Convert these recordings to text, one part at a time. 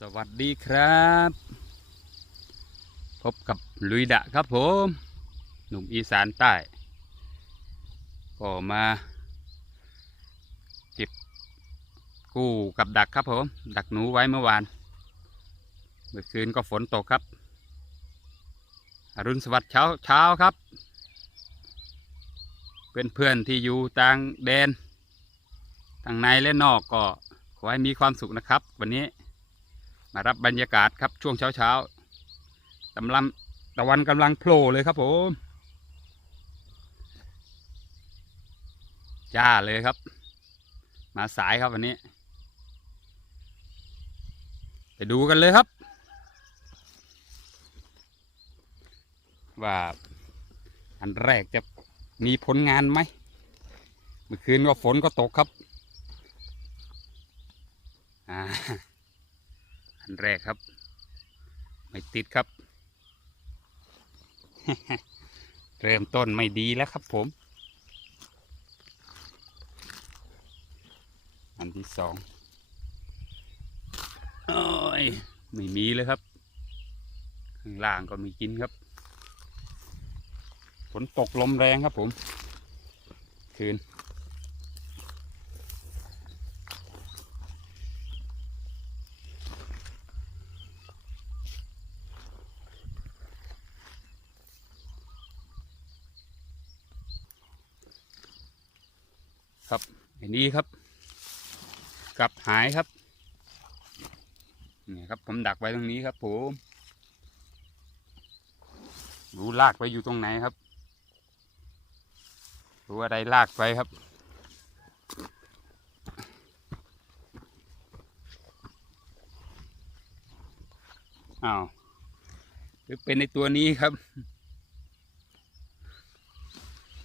สวัสดีครับ พบกับลุยดะครับผม หนุ่มอีสานใต้ ก็มาเก็บกู้กับดักครับผม ดักหนูไว้เมื่อวาน เมื่อคืนก็ฝนตกครับอรุณสวัสดิ์เช้าเช้าครับ เพื่อนเพื่อนๆที่อยู่ต่างแดนทางในและนอกก็ขอให้มีความสุขนะครับ วันนี้ มารับบรรยากาศครับช่วงเช้าเช้าๆตำลังตะวันกำลังโผล่เลยครับผมจ้าเลยครับ มาสายครับวันนี้ ไปดูกันเลยครับ ว่าอันแรกจะมีผลงานไหมเมื่อคืนก็ฝนก็ตกครับ อ่า อันแรกครับ ไม่ติดครับ เริ่มต้นไม่ดีแล้วครับผม อันที่สองโอ้ยไม่มีเลยครับ ข้างล่างก็มีกินครับ ฝนตกลมแรงครับผม คืน ครับอันนี้ครับ กลับหายครับนี่ครับ ผมดักไว้ตรงนี้ครับผมรู้ลากไปอยู่ตรงไหนครับรู้อะไรลากไปครับอ้าวหรือเป็นในตัวนี้ครับ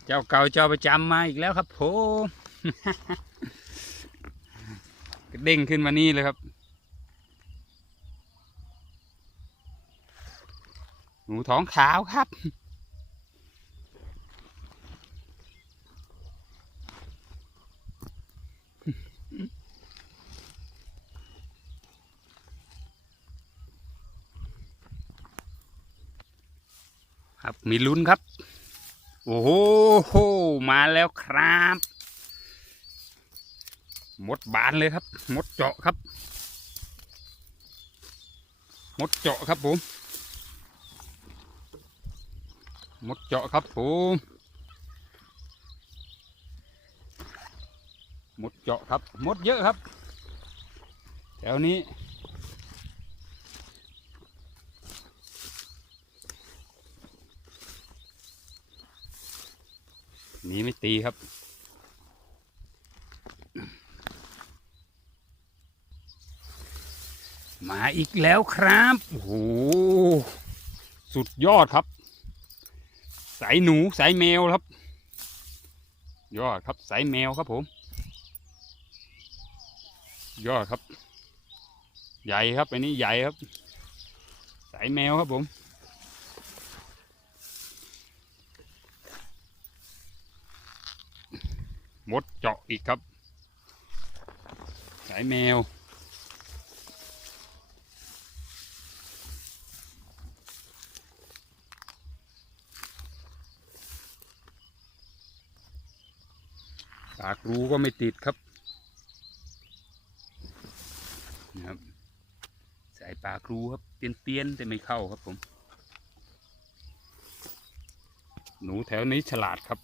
เจ้าเก่าเจ้าประจำมาอีกแล้วครับผม เด้งขึ้นมานี่เลยครับ หนูท้องขาวครับ ครับมีลุ้นครับ โอ้โหโหมาแล้วครับ หมดบานเลยครับ หมดเจาะครับ หมดเจาะครับผมหมดเจาะครับผมหมดเจาะครับหมดเยอะครับแถวนี้หนีไม่ตีครับ มาอีกแล้วครับโอ้โหสุดยอดครับ สายหนูสายแมวครับ ยอดครับสายแมวครับผม ยอดครับ ใหญ่ครับอันนี้ใหญ่ครับ สายแมวครับผมมดเจาะอีกครับ สายแมว ปากรูก็ไม่ติดครับนะครับสายปากรูครับเตียนๆแต่ไม่เข้าครับผม หนูแถวนี้ฉลาดครับ